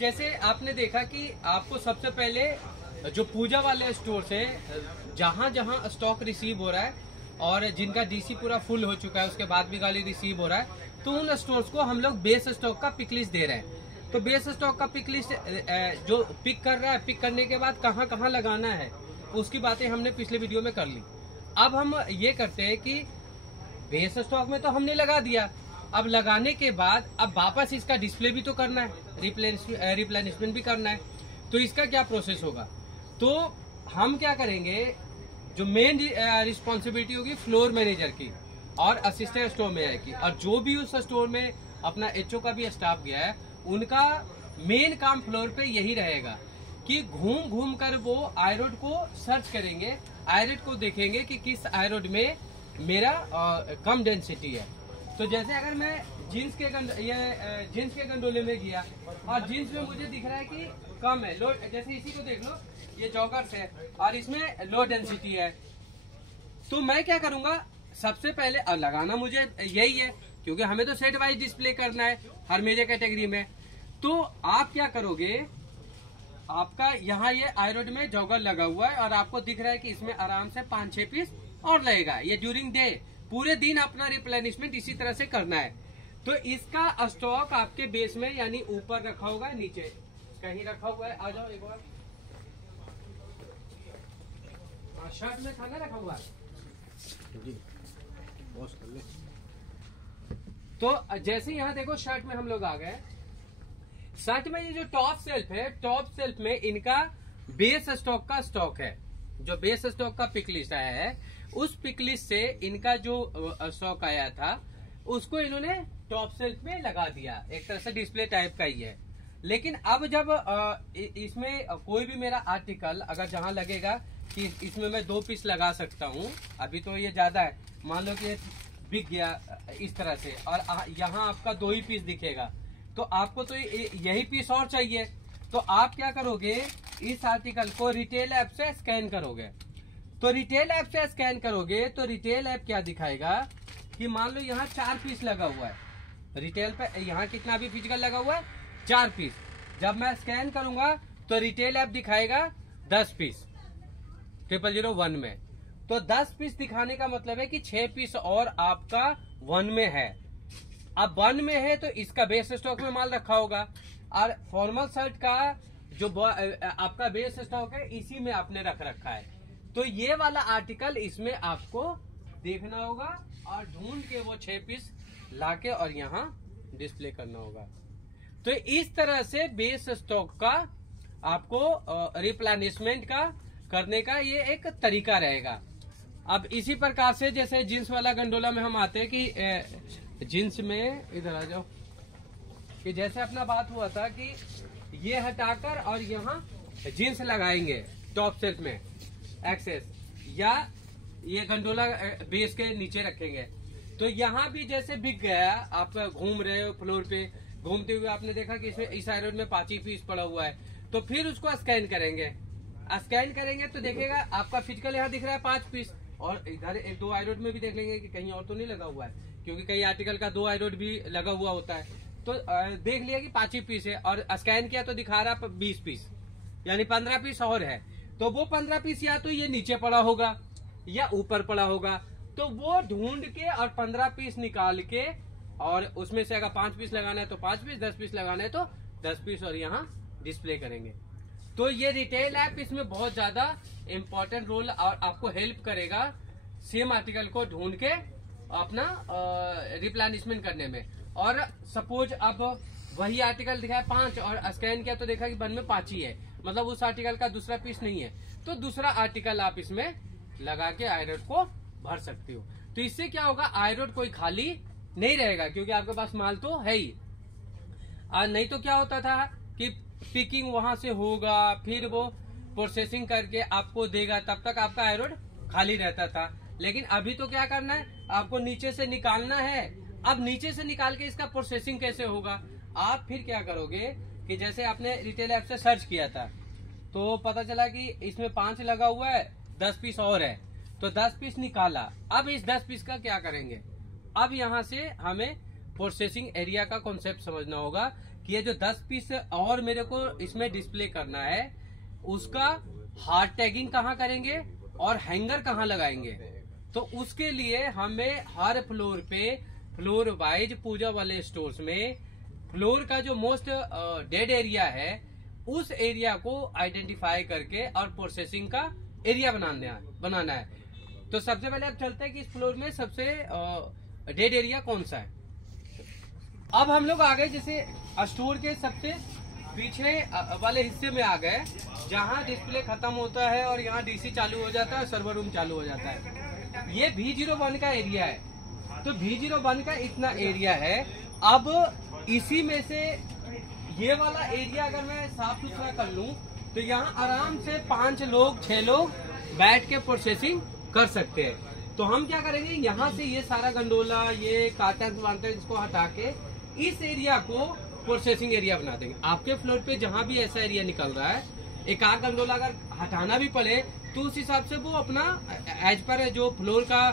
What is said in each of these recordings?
जैसे आपने देखा कि आपको सबसे पहले जो पूजा वाले स्टोर से जहां जहां स्टॉक रिसीव हो रहा है और जिनका डीसी पूरा फुल हो चुका है उसके बाद भी गाड़ी रिसीव हो रहा है, तो उन स्टोर्स को हम लोग बेस स्टॉक का पिक लिस्ट दे रहे हैं। तो बेस स्टॉक का पिक लिस्ट जो पिक कर रहा है, पिक करने के बाद कहाँ कहाँ लगाना है उसकी बातें हमने पिछले वीडियो में कर ली। अब हम ये करते हैं कि बेस स्टॉक में तो हमने लगा दिया, अब लगाने के बाद अब वापस इसका डिस्प्ले भी तो करना है, रिप्लेनिशमेंट भी करना है। तो इसका क्या प्रोसेस होगा, तो हम क्या करेंगे, जो मेन रिस्पॉन्सिबिलिटी होगी फ्लोर मैनेजर की और असिस्टेंट स्टोर मैनेजर की, और जो भी उस स्टोर में अपना एचओ का भी स्टाफ गया है उनका मेन काम फ्लोर पे यही रहेगा कि घूम घूम कर वो आयरोड को सर्च करेंगे, आयरोड को देखेंगे कि किस आयरोड में मेरा कम डेंसिटी है। तो जैसे अगर मैं जीन्स के गंडोले में गया और जीन्स में मुझे दिख रहा है कि कम है, लो, जैसे इसी को देख लो, ये जॉगर्स है और इसमें लो डेंसिटी है, तो मैं क्या करूंगा, सबसे पहले अब लगाना मुझे यही है क्योंकि हमें तो सेट वाइज डिस्प्ले करना है हर मेजर कैटेगरी में। तो आप क्या करोगे, आपका यहाँ ये आयरोड में जॉगर लगा हुआ है और आपको दिख रहा है कि इसमें आराम से 5-6 पीस और लगेगा। ये ड्यूरिंग डे पूरे दिन अपना रिप्लेनिशमेंट इसी तरह से करना है। तो इसका स्टॉक आपके बेस में यानी ऊपर रखा होगा, नीचे कहीं रखा हुआ है, आ जाओ एक बार, शर्ट में खाना रखा हुआ है। तो जैसे यहाँ देखो शर्ट में हम लोग आ गए, शर्ट में ये जो टॉप सेल्फ है, टॉप सेल्फ में इनका बेस स्टॉक का स्टॉक है। जो बेस स्टॉक का पिक लिस्ट आया है उस पिक लिस्ट से इनका जो स्टॉक आया था उसको इन्होंने टॉप सेल्फ में लगा दिया, एक तरह से डिस्प्ले टाइप का ही है। लेकिन अब जब इसमें कोई भी मेरा आर्टिकल अगर जहां लगेगा कि इसमें मैं 2 पीस लगा सकता हूँ, अभी तो ये ज्यादा है, मान लो कि बिक गया इस तरह से और यहाँ आपका 2 ही पीस दिखेगा, तो आपको तो यही पीस और चाहिए। तो आप क्या करोगे, इस आर्टिकल को रिटेल ऐप से स्कैन करोगे। तो रिटेल ऐप से स्कैन करोगे तो रिटेल ऐप क्या दिखाएगा कि मान लो यहाँ 4 पीस लगा हुआ है, रिटेल पे यहाँ कितना भी फिजिकल लगा हुआ है, 4 पीस। जब मैं स्कैन करूंगा तो रिटेल ऐप दिखाएगा 10 पीस 0001 में। तो 10 पीस दिखाने का मतलब है कि 6 पीस और आपका 1 में है। अब 1 में है तो इसका बेस स्टॉक में माल रखा होगा, और फॉर्मल शर्ट का जो आपका बेस स्टॉक है इसी में आपने रख रखा है। तो ये वाला आर्टिकल इसमें आपको देखना होगा और ढूंढ के वो 6 पीस लाके और यहाँ डिस्प्ले करना होगा। तो इस तरह से बेस स्टॉक का आपको रिप्लेनिशमेंट का करने का ये एक तरीका रहेगा। अब इसी प्रकार से जैसे जींस वाला गंडोला में हम आते हैं कि जींस में इधर आ जाओ, कि जैसे अपना बात हुआ था कि ये हटाकर और यहाँ जींस लगाएंगे टॉप सेल्फ में एक्सेस, या ये गंडोला बेस के नीचे रखेंगे। तो यहाँ भी जैसे बिक गया, आप घूम रहे हो फ्लोर पे, घूमते हुए आपने देखा कि इसमें इस आयरन में 5 ही पीस पड़ा हुआ है, तो फिर उसको स्कैन करेंगे। स्कैन करेंगे तो देखेगा आपका फिजिकल यहाँ दिख रहा है 5 पीस, और इधर 1-2 आयरोड में भी देख लेंगे कि कहीं और तो नहीं लगा हुआ है, क्योंकि कई आर्टिकल का 2 आयरोड भी लगा हुआ होता है। तो देख लिया कि 5 ही पीस है, और स्कैन किया तो दिखा रहा 20 पीस, यानी 15 पीस और है। तो वो 15 पीस या तो ये नीचे पड़ा होगा या ऊपर पड़ा होगा, तो वो ढूंढ के और 15 पीस निकाल के, और उसमें से अगर 5 पीस लगाना है तो 5 पीस, 10 पीस लगाना है तो 10 पीस, और यहाँ डिस्प्ले करेंगे। तो ये रिटेल ऐप इसमें बहुत ज्यादा इम्पोर्टेंट रोल और आपको हेल्प करेगा सेम आर्टिकल को ढूंढ के अपना रिप्लेनिशमेंट करने में। और सपोज अब वही आर्टिकल दिखाया 5 और स्कैन किया तो देखा कि 1 में 5 ही है, मतलब उस आर्टिकल का दूसरा पीस नहीं है, तो दूसरा आर्टिकल आप इसमें लगा के आयरोड को भर सकते हो। तो इससे क्या होगा, आयरोड कोई खाली नहीं रहेगा क्योंकि आपके पास माल तो है ही। नहीं तो क्या होता था कि पिकिंग वहां से होगा, फिर वो प्रोसेसिंग करके आपको देगा, तब तक आपका आयरोड खाली रहता था। लेकिन अभी तो क्या करना है, आपको नीचे से निकालना है। अब नीचे से निकाल के इसका प्रोसेसिंग कैसे होगा, आप फिर क्या करोगे कि जैसे आपने रिटेल ऐप से सर्च किया था तो पता चला कि इसमें 5 लगा हुआ है, 10 पीस और है, तो 10 पीस निकाला। अब इस 10 पीस का क्या करेंगे, अब यहाँ से हमें प्रोसेसिंग एरिया का कॉन्सेप्ट समझना होगा कि ये जो 10 पीस और मेरे को इसमें डिस्प्ले करना है, उसका हार्ड टैगिंग कहाँ करेंगे और हैंगर कहाँ लगाएंगे। तो उसके लिए हमें हर फ्लोर पे, फ्लोर वाइज पूजा वाले स्टोर्स में फ्लोर का जो मोस्ट डेड एरिया है उस एरिया को आइडेंटिफाई करके और प्रोसेसिंग का एरिया बनाना है। तो सबसे पहले अब चलते हैं कि इस फ्लोर में सबसे डेड एरिया कौन सा है। अब हम लोग आ गए जैसे स्टोर के सबसे पीछे वाले हिस्से में आ गए, जहां डिस्प्ले खत्म होता है और यहाँ डीसी चालू हो जाता है, सर्वर रूम चालू हो जाता है। ये V01 का एरिया है। तो V01 का इतना एरिया है। अब इसी में से ये वाला एरिया अगर मैं साफ सुथरा कर लूं तो यहाँ आराम से 5 लोग 6 लोग बैठ के प्रोसेसिंग कर सकते हैं। तो हम क्या करेंगे, यहाँ से ये सारा गंडोला, ये काटन वाटन, इसको हटा के इस एरिया को प्रोसेसिंग एरिया बना देंगे। आपके फ्लोर पे जहाँ भी ऐसा एरिया निकल रहा है, एक आध गंडोला अगर हटाना भी पड़े तो उस हिसाब से वो अपना एज पर जो फ्लोर का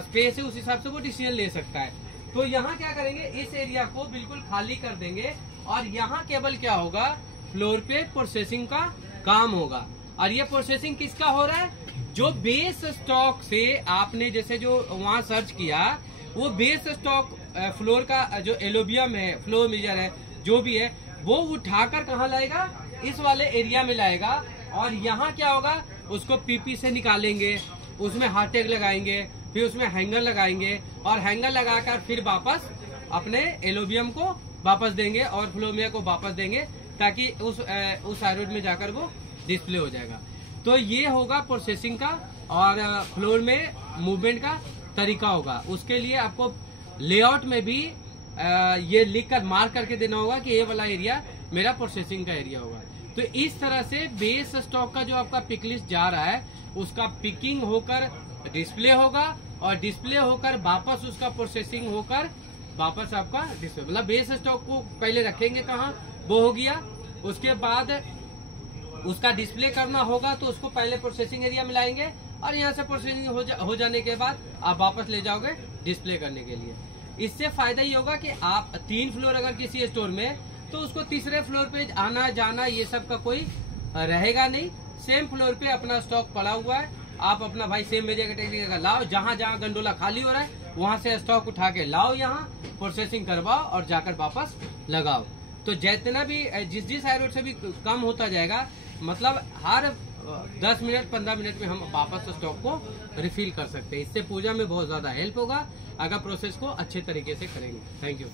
स्पेस है उस हिसाब से वो डिसीजन ले सकता है। तो यहाँ क्या करेंगे, इस एरिया को बिल्कुल खाली कर देंगे और यहाँ केवल क्या होगा, फ्लोर पे प्रोसेसिंग का काम होगा। और ये प्रोसेसिंग किसका हो रहा है, जो बेस स्टॉक से आपने जैसे जो वहाँ सर्च किया, वो बेस स्टॉक फ्लोर का जो एलोबियम है, फ्लो मेजर है, जो भी है, वो उठाकर कहाँ लाएगा, इस वाले एरिया में लाएगा। और यहाँ क्या होगा, उसको पीपी से निकालेंगे, उसमें हार्ड टैग लगाएंगे, फिर उसमें हैंगर लगाएंगे और हैंगर लगाकर फिर वापस अपने एलोबियम को वापस देंगे और फ्लोमिया को वापस देंगे, ताकि उस आयरन में जाकर वो डिस्प्ले हो जाएगा। तो ये होगा प्रोसेसिंग का और फ्लोर में मूवमेंट का तरीका होगा। उसके लिए आपको लेआउट में भी ये लिखकर मार्क करके देना होगा कि ये वाला एरिया मेरा प्रोसेसिंग का एरिया होगा। तो इस तरह से बेस स्टॉक का जो आपका पिक लिस्ट जा रहा है, उसका पिकिंग होकर डिस्प्ले होगा और डिस्प्ले होकर वापस उसका प्रोसेसिंग होकर वापस आपका डिस्प्ले, मतलब बेस स्टॉक को पहले रखेंगे कहाँ, वो हो गया। उसके बाद उसका डिस्प्ले करना होगा तो उसको पहले प्रोसेसिंग एरिया में लाएंगे और यहाँ से प्रोसेसिंग हो जाने के बाद आप वापस ले जाओगे डिस्प्ले करने के लिए। इससे फायदा ये होगा कि आप 3 फ्लोर अगर किसी स्टोर में, तो उसको तीसरे फ्लोर पे आना जाना ये सब का कोई रहेगा नहीं। सेम फ्लोर पे अपना स्टॉक पड़ा हुआ है, आप अपना भाई सेम मेजर कैटेगरी का लाओ, जहाँ जहाँ गंडोला खाली हो रहा है वहां से स्टॉक उठा के लाओ, यहाँ प्रोसेसिंग करवाओ और जाकर वापस लगाओ। तो जितना भी जिस आयरन से भी कम होता जाएगा, मतलब हर 10 मिनट 15 मिनट में हम वापस स्टॉक को रिफिल कर सकते हैं। इससे पूजा में बहुत ज्यादा हेल्प होगा अगर प्रोसेस को अच्छे तरीके से करेंगे। Thank you.